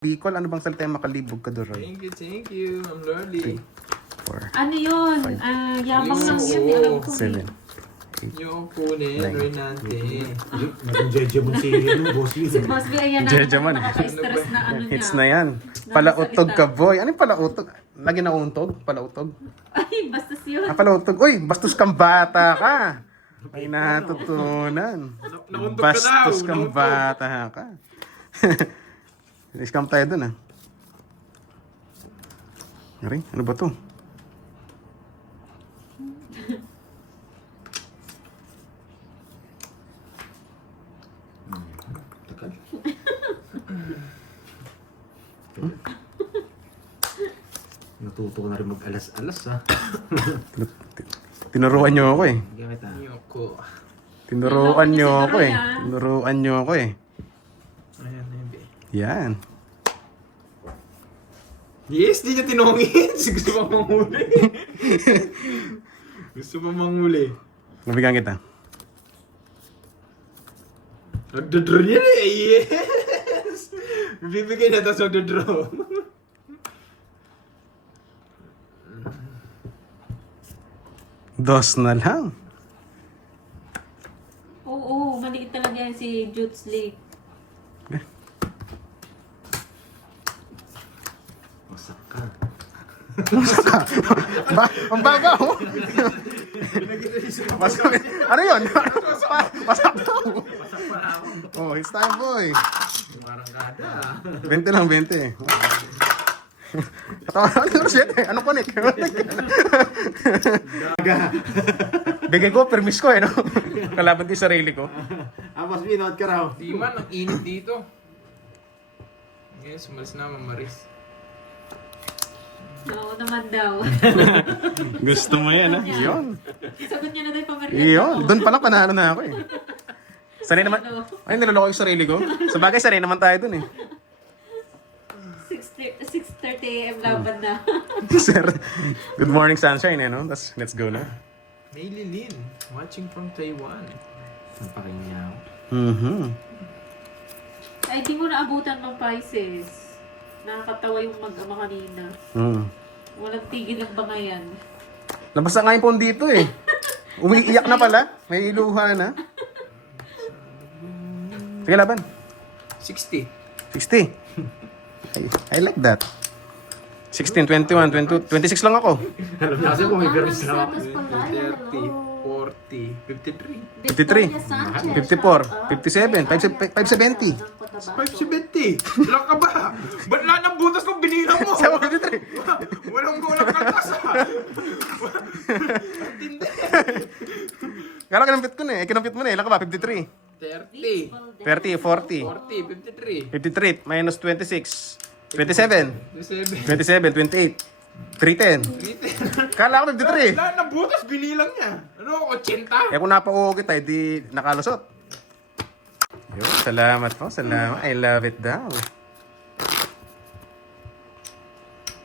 Bicol, ano bang salita yung makalibog ka doon? Thank you. I'm Lordy. 4, Ano yun? Yabang lang yun. Alam ko. 7. Yung kunin, Renante. Nag-jejemon si Boss Lee. Si Boss B, ayan na. Jejeman. Nakaka-stress na ano niya. Hits na yan. Palautog ka, boy. Ano yung palautog? Lagi na untog? Palautog? Ay, bastos yun. Palautog. Uy, bastos kang bata ka. May natutunan. Nauntog ka Bastos daw, kang nauntog. bata ka. Scam tayo dun, ah. Ari, ano ba to? Takal. Natuto ko na rin mag-alas-alas ha. Tinuruan nyo ako eh. Gamit ha. Yoko. Tinuruan nyo ako eh. ah. Tinuruan nyo ako eh. Ayan na yun, be. Yan. Yes, di niya tinungin. Gusto pa manghuli. Gusto pa manghuli. Nabigyan kita. Nagdodraw niya eh. Yes! Bibigay na tapos magdodraw. Dos na lang. Oo, maliit talaga yan si Jutes Lee. Wasak ka. Ang baba oh. Masak. Ano yun? Masak daw. Oh, it's time boy. Parang kada. 20 lang, 20. Katawa naman yung 7. Anong connect? Bigay ko, permis ko eh, no? Kalaban ko yung sarili ko. Boss Lee, nood ka raw. Di man, ang init dito. Okay, sumalis na, Mamaris. Oo naman daw. Gusto mo yan, ha? Yun. Sagot niya na daw yung pamarihan. Yun. Doon pa lang panalo na ako eh. Sanay naman. Ay, niloloko yung sarili ko. Sa bagay, sanay naman tayo dun eh. 6:30 a.m. laban na. Sir, good morning sunshine eh, no? Let's go na. Maylilin, watching from Taiwan. Ang pakingyaw. Mm-hmm. Ay, di mo naabutan ng prices. Nakakatawa yung mag-ama kanina. Mm. Walang tigil ang bangayan. Nabasa nga yung phone dito eh. Umiiyak na pala. May luha na. Sige, laban. 60. 60. I like that. 16, 21, 22, 26 lang ako. Alam niya kasi kung may permis na ako. 30, 40, 53. 54, 57, 570. 570! Wala ka ba? Ba't lahat ng butas kong binila mo? 53. Walang kaltas ah! Tindi! Kala kinampit ko na eh. Kinampit mo na eh. Ilan ka ba? 53. 30, 30, 40. 40, 53, 53 minus 26. 27. 27, 27, 28. 310. 30. Kala ko 53. Lahat ng butas binilang niya. Ano, 80? Eh kung napauwi kita, hindi nakalusot. Yun, salamat po. Salamat. I love it daw.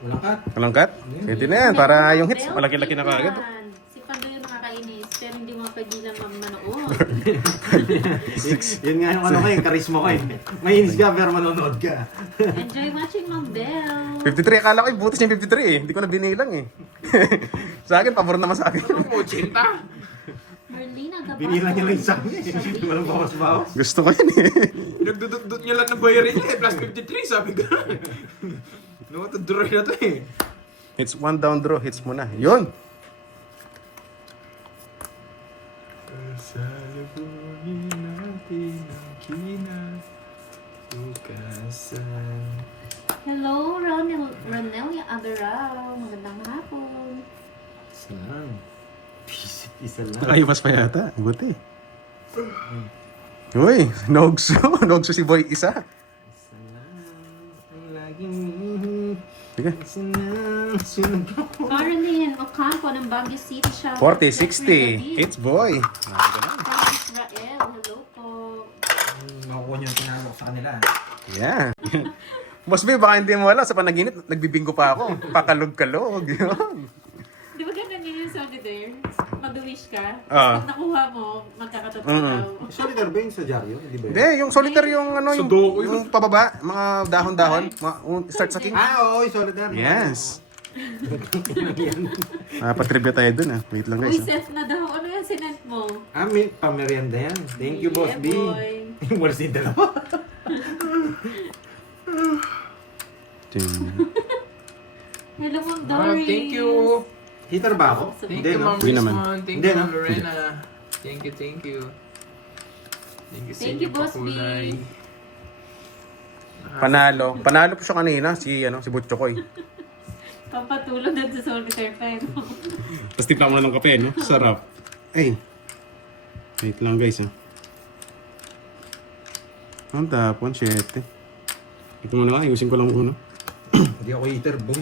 Walang cut. Walang cut? Pwede na yan. Para yung hits, malaki-laki na kagad. Si Pando yung nakakainis, pero hindi mo mapagilan manood. Yun nga yung ano ko yung karisma ko eh. Mahinis ka pero manonood ka. Enjoy watching Ma'am Bell. 53, akala ko yung butas niya 53 eh. Hindi ko na binilang eh. Sa akin, pabor naman sa akin. Ano, 80? Merlina Gabato. Binilang niya lang isang eh. Walang bawas-bawas. Gusto ko yan eh. Nagdudut niya lang ng bayarin niya eh. Plus 53, sabi ko. No, ito drawing na to eh. Hits one down draw, hits mo na. Yun. Salubungin natin ang kinasukasan. Hello, Ronelia Agarao. Magandang hapon. Saan? Isa lang. Nakaiwas pa yata. Buti. Uy, Nogso. Nogso si Boy isa. Isa lang. Ang laging Sige. isa lang. Sunod ako. Caroline Ocampo ng Baguio City Shop. 40, 60. Hits Boy. Israel, hello po. Nakukuha niyo yung tinawag sa kanila. Yeah. Boss B, baka hindi mo wala. Sa panaginip, nagbibingo pa ako. Pakalog-kalog. Yun. Di ba ganun yun yung song there? Mag-wish ka. ka. Ah. Pag nakuha mo, magkakatotoo Mm. daw. Solitaire ba yun sa dyaryo? Hindi ba yun? Hindi, yung solitaire yung ano, yung, Sudoku yun. yung pababa, mga dahon-dahon, mga, start sa king. Oo, yung solitaire. Yes. Patribute tayo dun ah. Wait lang Uy, guys. set na daw. Ano yung sinent mo? May pamerienda yan. Thank you, Boss Yeah, B. boy. Walas yung dalawa. Hello, Ma'am Ah, Doris. thank you. Heater ba ako? Thank Hindi, you, no? Ma'am Hindi naman. Rizmon. Thank Hindi, you, no? Ma'am Lorena. Thank you, thank you. Thank you sa Thank you, inyong Boss B. pakulay. Panalo. Panalo po siya kanina, si Butchokoy. Pampatulog doon sa solitaire pa eh. Tapos tipla mo na ng kape, no? Sarap. Ay. Wait lang guys, ah. Ang tapon, 7. Ito muna nga, ayusin ko lang muna. Hindi ako heater, boom.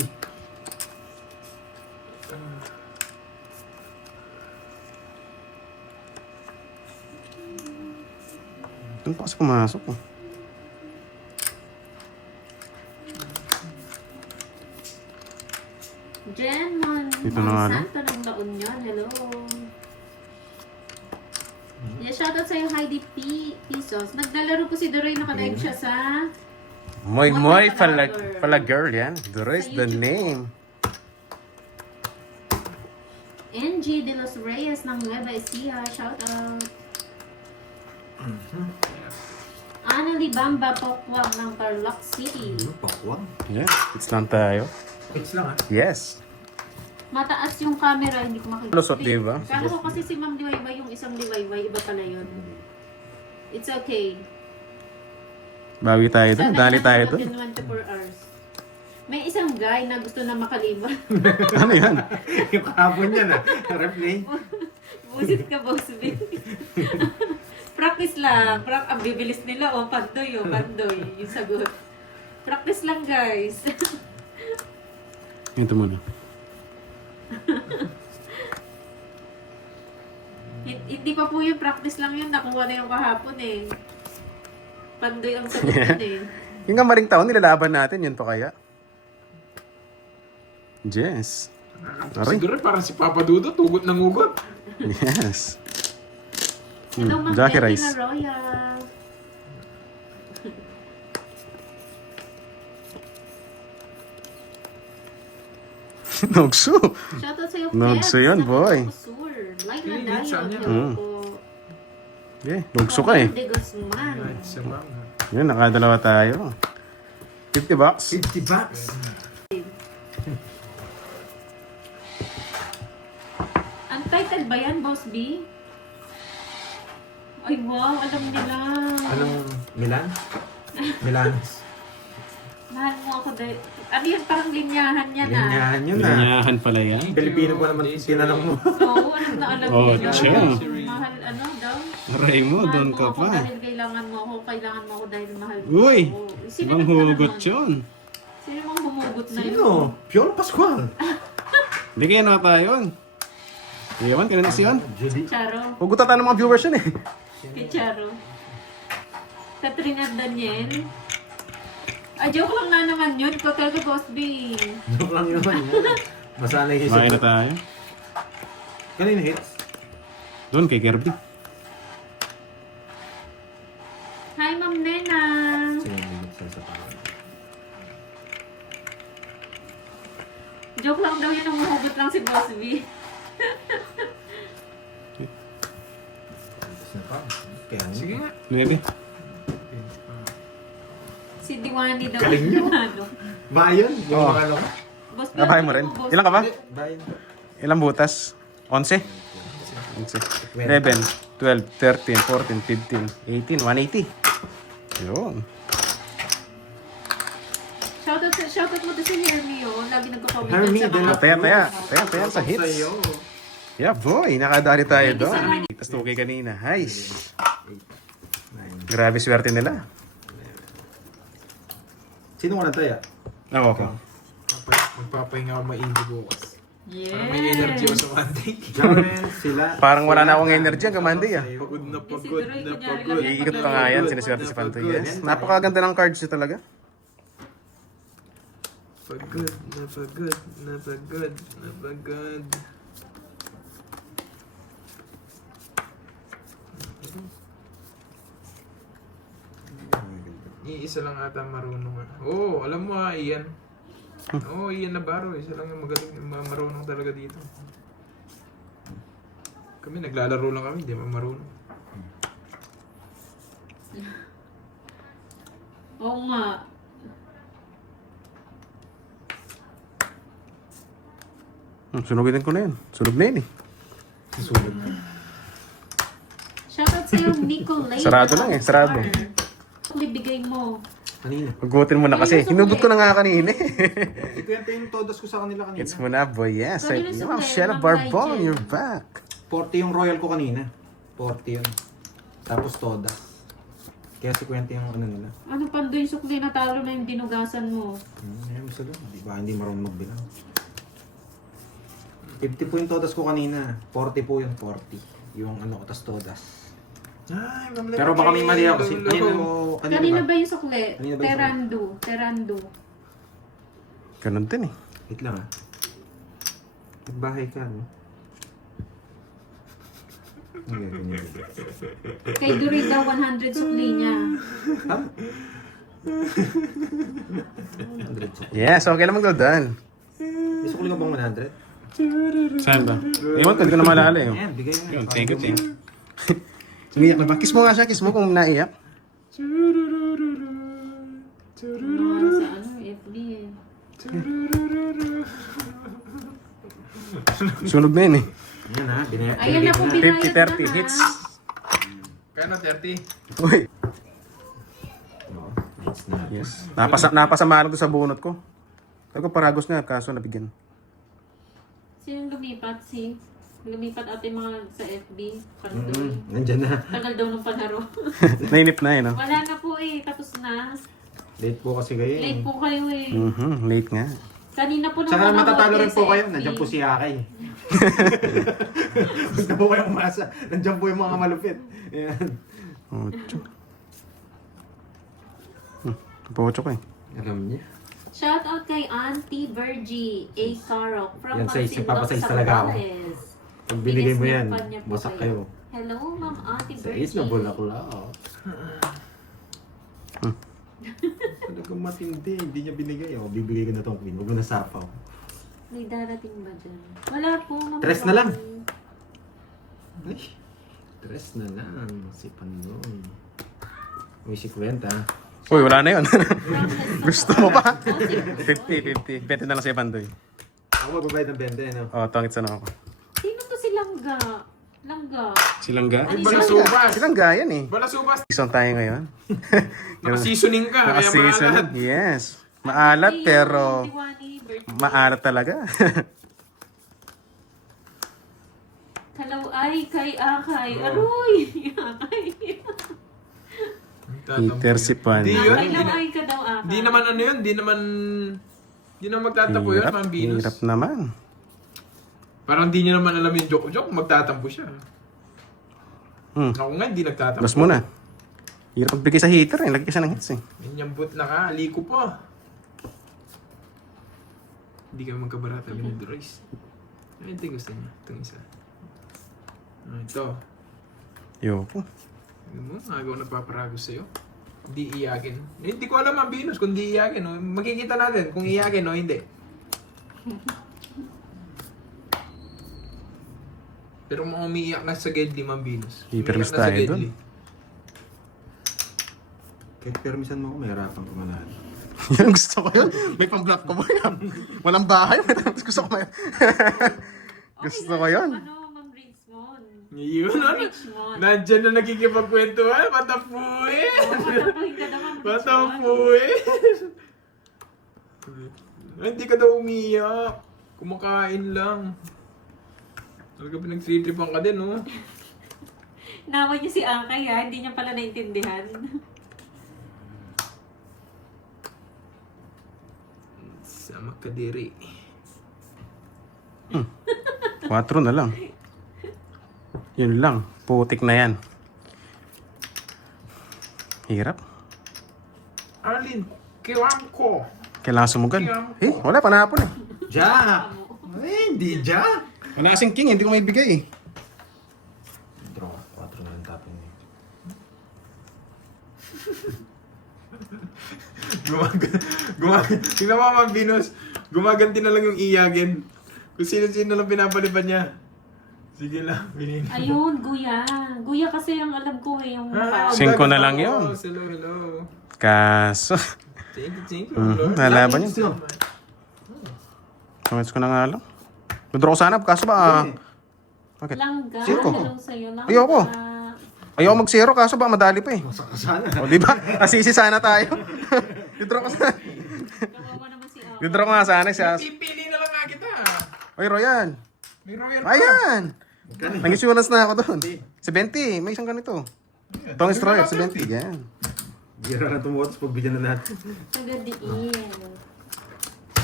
Doon pa kasi pumasok, oh. Jen, man. Ito na nga, no? Santo ng La Union. Hello. Yeah, shoutout sa'yo, Heidi P. Pesos. Naglalaro po si Doray, nakalive siya sa... Moy Moy pala girl yan. Dura is the name. NG de los Reyes ng Nueva Ecija. Shoutout. Ana Libamba Pokwag ng Tarlac City. Ano, pakwag? Yes, it's lang tayo. Wait lang, ah. Yes. Mataas yung camera, hindi ko makikita. Lusot, di ba? Kala ko kasi si Ma'am Liwayway, yung isang Liwayway, iba pala yun. It's okay. Bawi tayo doon. Dali tayo doon. In 24 hours. May isang guy na gusto na makaliban. Ano yan? Yung kahapon yan, replay. Busit ka, Boss B. Practice lang. Ang bibilis nila, pandoy, pandoy. Yung sagot. Practice lang, guys. Ito muna. Hindi pa po yung practice lang yun. Nakuha na yung kahapon eh. Pandoy ang sagot yun eh. Yung nga maring taon, nilalaban natin. Yun to kaya? Yes. Aray. Siguro parang si Papa Dudo, tugot ng ugot. Yes. Hello, Ma'am Jackie Betty Rice. Naroya. Nogso. Shoutout sa'yo, Nogso Peps, yun, sa boy. Kusur. Like na Hey, tayo. saan yan? Hello po. Yeah, nogso ka eh. De Guzman. Right, sa mama. Yun, nakadalawa tayo. 50 bucks. 50 bucks. Untitled ba yan, Boss B? Ay, wow. Alam nila. Anong Milan? Milanes. Mahal mo ako dahil... Ano yun? Parang linyahan niya na. Linyahan yun na. Linyahan pala yan. Pilipino pa naman tinanong mo. Oo, alam na alam Oh, niya. chill. Mahal, ano daw? Aray mo, Mahal doon mo ka ako pa. dahil kailangan mo ako. Kailangan mo ako dahil mahal mo Uy! ako. Sino Ibang nagtanong hugot nun? yun. Sino mong humugot na yun? Sino? Piolo Pascual. Hindi kaya nata yun. Iwan, kailan na siyan? Judy. Charo. Hugutan tayo ng mga viewers yun eh. Kay Charo. Katrina Daniel. Joke lang na naman yun. Total ko, Boss B. Joke lang yun naman. Masanay kayo Kumain na sa... tayo. Kanina hits? Doon kay Kirby. Hi, Ma'am Nena. Sige, may hits sa pangalan. Joke lang daw yun. Humugot lang si Boss B. Tapos na pa. Kaya Sige nga. Nuebe. Si Diwani daw. Galing nyo. Ano? Bayon? Yung Oo. mga ano? Boss B, Nabahay mo rin. Boss Ilan ka ba? Bayon. Ilang butas? 11? 11. 11, 12, 13, 14, 15, 18, 180. Yun. Shoutout mo to si Hermie, oh. Lagi nagko-comment Hermie, sa mga... Taya sa hits. Yeah, boy. Nakadali tayo doon. Tapos okay kanina. Hi. Grabe swerte nila. Sino ka nataya? Ako ko. Magpapahinga ako maigi bukas. Yes. Parang may energy ako sa Monday. Jaren, sila. Parang wala na akong energy ang kamandi ah. Pagod na Kasi pagod tuloy, na kunyari pagod. lang Iikot pa nga yan. Siniswerte si Pantoy. Yes. Napakaganda ng cards niya talaga. Pagod na pagod na pagod na pagod. isa lang ata marunong. Oo, alam mo Ian. Oo, Ian Navarro. Isa lang yung magaling, marunong talaga dito. Kami naglalaro lang kami, hindi marunong. Oo nga. Sunugin ko na yun. Sunog na yun eh. Susunod. Shoutout sa'yo, Nico Lane. Sarado lang eh, sarado. Ibigay mo. Kanina. Hugutin mo na kasi. Hinudot ko na nga kanina eh. Ikwento yung todos ko sa kanila kanina. It's mo na, boy. Yes. Kanina Yung sukli, Sheila Ma'am Barbon, Legend. you're back. 40 yung royal ko kanina. 40 yun. Tapos toda. Kaya 50 yung ano nila. Ano pa doon sukli na talo na yung dinugasan mo? Ayun mo doon. Di ba hindi marunong magbilang? 50 po yung todas ko kanina. 40 po yung 40. Yung ano ko, tas todas. Ay, Ma'am Pero baka may mali ako kasi Kanina ba yung sukli? Kanina ba yung sukli? Terando. Ganun din eh. Wait lang ah. Nagbahay ka, no? Okay, ganyan. Kay Dory daw 100 sukli niya. Ha? 100 sukli. Yes, okay lang magdodal. May sukli ka bang 100? Saan ba? Ewan ko, hindi ko na maalala eh. Ayan, bigay mo. Yun, thank you, thank you. Umiyak na ba? Kiss mo nga siya, kiss mo kung naiyak. Mga sa FB eh. Sunog na yun eh. Ayan ha, Ayan na po, binayad na 50-30 hits. Kano 30? Uy. Nice na. Yes. Napasama na to sa bunot ko. Sabi ko paragos na, kaso nabigyan. Sino lumipat? Lumipat ate mga sa FB. Pandoy. Nandyan na. Tagal daw ng palaro. Nainip na yun, no? Wala na po eh. Tapos na. Late po kasi kayo eh. Late po kayo eh. Late nga. Kanina po Saka naman matatalo rin po sa kayo. FB. Nandyan po si Akay. Huwag na po kayong umasa. Nandyan po yung mga malupit. Ayan. Ocho. Pocho ko eh. Alam niya. Shout out kay Auntie Virgie A. Carok from Yan, Mansinloc, papasayis talaga ako. Sambales. Pag binigay mo yan, Inisnipan niya po basak kayo. Hello, Ma'am Auntie Sa Virgie. is na bulaklak. Talagang matindi. Hindi niya binigay. O, bibigay ko na itong queen. Huwag mo nasapaw. May darating ba dyan? Wala po, Ma'am. Tres na lang. Romy. Ay, tres na lang. Si Pandoy. Uy, si Kwenta. Uy, wala na yun. Gusto mo pa? Oh, sige. 50. 20 na lang sa'yo, Pandoy. Ako magbabayad ng 20, ano? Oh, tangit sana ako. Sino to si Langga? Langga. Silang ga? Ano Balasubas. Silang ga yan eh. Balasubas. Season tayo ngayon. Naka-seasoning ka, kaya Naka-season. maalat. Yes. Maalat pero Diwani, birthday. maalat talaga. Hello, ay, kay Akay. Aroy! Akay. Peter si Pan. Di yun. Akay lang ay ka daw, Akay. Di naman ano yun, di naman magtatapo yun, Ma'am Venus. Hirap naman. Parang di niya naman alam yung joke, magtatampo siya. Ako nga, hindi nagtatampo. Dos muna. Hirap magbigay sa heater eh. Lagi ka siya ng hits eh. Minyambot na ka, liko pa. Hindi kami magkabarata, Minidroys. Ano yung gusto niya? Itong isa. Ito. Yoko. Ano mo, agaw nagpaparagos sa'yo. Di iyakin. Hindi ko alam ang Venus kung di iyakin. No? Makikita natin kung iyakin o hindi. Pero kung umiiyak na sa Gedli, Ma'am Venus. Hypermiss Umiiyak na sa tayo Gedli. Kahit permisan mo ako, may harapan ko manalo. Yan gusto ko yun. May pang-block ko ba yan? Walang bahay. Gusto ko yun. Gusto ko yun. Ano, Ma'am Richmond? Yun, ano? Richmond. Nandyan na nakikipagkwentuhan. Matapuin! Matapuhin ka daw, Ma'am Richmond. Matapuin! Hindi ka daw umiyak. Kumakain lang. Talaga pinagsitripan ka din, no? Nawa niya si Akay ha, hindi niya pala naintindihan. Sa Makadiri. 4 na lang. Yun lang. Putik na yan. Hirap. Arlene, kiwam ko. Kailangan sumugan. Eh, wala. Panahapon eh. Jack! Eh, hindi Jack! Wala kasing king. Hindi ko may bigay eh. Draw. 4 na lang tapin niya. Tingnan mo Ma'am Venus, gumaganti na lang yung iyagin. Kung sino-sino lang pinapalipan niya. Sige lang, bilhin. Ayun, Guya. Guya kasi ang alam ko eh, yung Singko na lang yun. Hello. Kaso, Thank you, Lord. nalaban yun. Comments ko na nga lang. Withdraw ko sana, kaso ba? Bakit? Langga. Singko. Hello sa'yo. Langga. Ayoko. Ayaw mag-zero, kaso ba madali pa eh. Masaka sana. O di ba? Asisi sana tayo. Withdraw ko sana. Kawawa naman si Ako. Withdraw ko nga sana siya. Pipili na lang nga kita. Oy, Royan. May Royal Ayan! Nag-insurance na ako doon. 70, may isang ganito. Itong Destroyer, 70. Yan. Gira na tumutos, pagbigyan na natin. Nagadiin.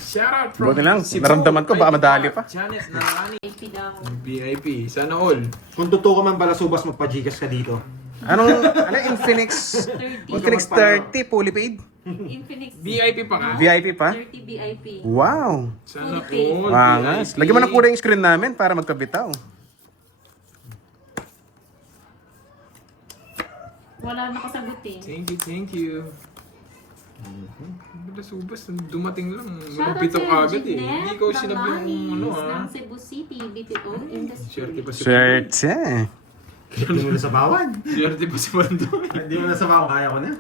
Shout out from Buti lang, Cebu. naramdaman ko, baka madali pa. Janet Narani. AP daw. VIP. Sana all. Kung totoo ka man pala subas, magpa-gigas ka dito. Anong, Infinix? 30. Infinix 30, fully paid? Infinix. VIP pa nga. VIP pa? 30 VIP. Wow! Sana Okay. all. Wangas. VIP. Lagyan mo ng kulay yung screen namin para magkabitaw. Wala nakasagot eh. Thank you. Bala subas, dumating lang. Shoutout Malapit ako sa'yo, agad eh. Jeanette Hindi ko sinabi yung ano Damanis ah. ng Cebu City, BPO Industry. Swerte pa si Swerte. Hindi mo na sa bawan. Swerte pa si Bando. Hindi mo na sa bawan, kaya ko na.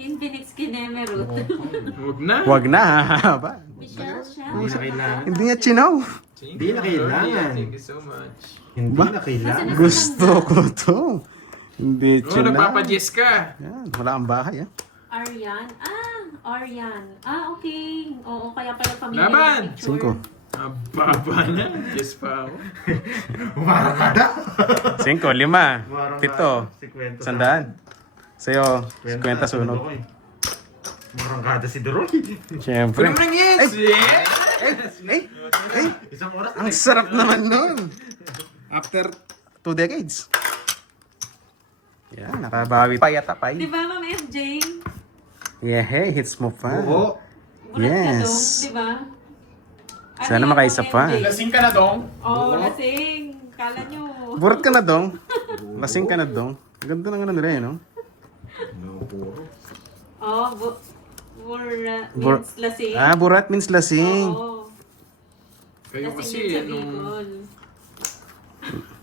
Infinix Kinemerut. Huwag na. Wag na, haba. Michelle Hindi na Shell. kailangan. Hindi niya chinaw. Thank Di you, na kailangan. Gloria. Thank you so much. Hindi Ba? na kailangan. Gusto ko to. Hindi Oh, chinaw. nagpapa-Jess ka. Yan, wala ang bahay. Aryan. Aryan. Okay. Oo, kaya pala pamilya Laban! yung picture. 5. Ang baba niya. Jess pa ako. Umarangkada. 5, 5, 7, 100. Sa'yo, 50 sunod. Umarangkada si Duroy. Siyempre. Pwede mo nang yes! Yeah! Isang oras. Ang sarap naman nun. After 2 decades. Yan, nakabawi pa yata pa. Di ba, Ma'am MJ? Yeah, hey, hits mo pa. Oo. Bulat ka Yes. dong, di ba? Ano Sana yan, makaisa Ma'am pa. MJ? Lasing ka na dong. Oo, lasing. Kala nyo. Burot ka na dong. Lasing ka na dong. Ganda ng ano nila eh, no? Puro. Oo, means lasing. Burat means lasing. Oo. Kayo Lasing kasi, din sa nung Bicol.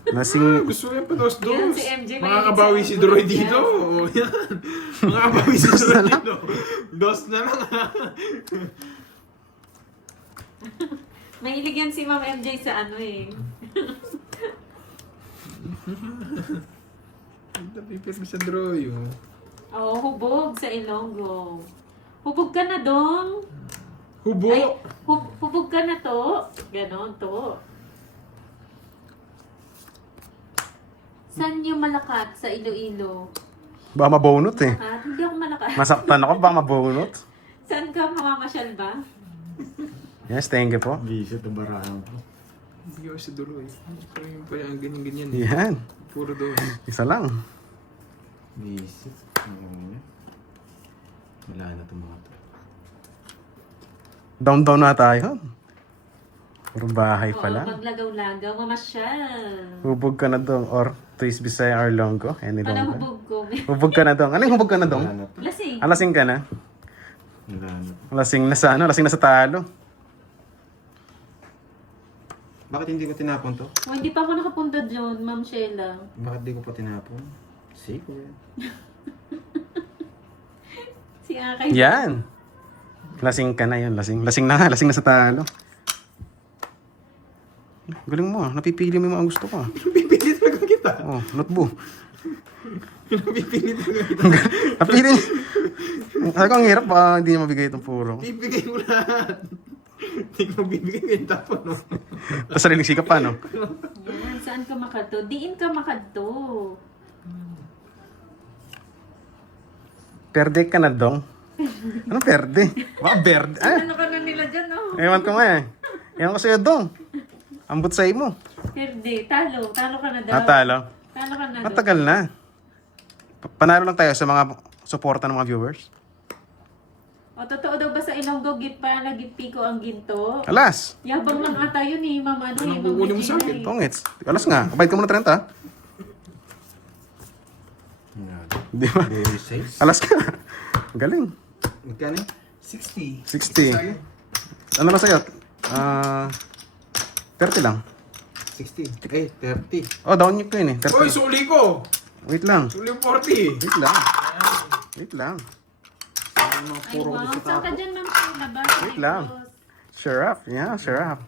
Lasing. gusto ko yung pa-dos-dos. Yan, si MJ may Makakabawi si Droy dito. Oh, yan. Makakabawi si Droy dito. Dos na lang ha. Mahilig yan si Ma'am MJ sa ano eh. Napipir mo sa Droy. Oh. Oo, hubog sa Ilonggo. Hubog ka na dong. Hubo. Ay, hubog ka na to. Ganon to. Saan yung malakat sa Iloilo? Baka mabunot eh. Malakat? Hindi ako malakat. Masaktan ako, baka mabunot. Saan ka mamamasyal ba? Yes, thank you po. Visit ang barahan ko. Hindi ako si Droy. Pero yung pala ang ganyan-ganyan. Yan. Puro dos. Isa lang. Visit. Wala na itong mga to. Down na tayo. Puro bahay Oo, pala. maglagaw-lagaw, mamasyal. Hubog ka na dong or Twist Bisaya or Longgo. Any Ano Longgo. hubog ko? Hubog ka na dong. Ano yung hubog ka na dong? Wala na to. Lasing. Lasing ka na? Wala na. Lasing na sa ano? Lasing na sa talo. Bakit hindi ko tinapon to? Oh, hindi pa ako nakapunta doon, Ma'am Sheila. Bakit di ko pa tinapon? Secret. Si Akay. Yan. Lasing ka na yun. Lasing. Lasing na nga. Lasing na sa talo. Galing mo ah. Napipili mo yung mga gusto ko ah. Pipili talaga kita. Oh, notebook. Pipili talaga kita. Napili niya. Sabi ko ang hirap baka hindi niya mabigay itong puro. Bibigay mo lahat. Hindi ko bibigay ko yung tapon. No? Tapos sariling sikap pa no? Yan, saan ka makadto? Diin ka makadto. Perde ka na dong. Anong perde? Baka berde. Ano ka na nila dyan, oh? Ewan ko nga eh. Ewan ko sa'yo dong. Ambot sa'yo mo. Hindi, talo. Talo ka na daw. Natalo. Talo ka na daw. Matagal na. Panalo lang tayo sa mga suporta ng mga viewers. O, totoo daw ba sa Ilonggo, gift pa naging ko ang ginto? Alas. Yabang lang ata yun eh, Ma'am ano eh, Anong Ma'am kukunin mo sa akin? Regina, eh. Tongits. Alas nga. Kabayad ka muna 30. Wala. Di ba? Very size. Alas ka. Galing. Magkano yun? 60. 60. Sa'yo. Ano na sa'yo? 30 lang. 60. Eh, 30. Oh, down niyo ko yun eh. 30 Uy, lang. suli ko! Wait lang. Suli 40. Wait lang. Wait lang. Parang mga Ay, puro ko wow. sa Saan ka tapo. dyan, ma'am? Sa labas. Wait lang. Sharap. Yeah, sharap.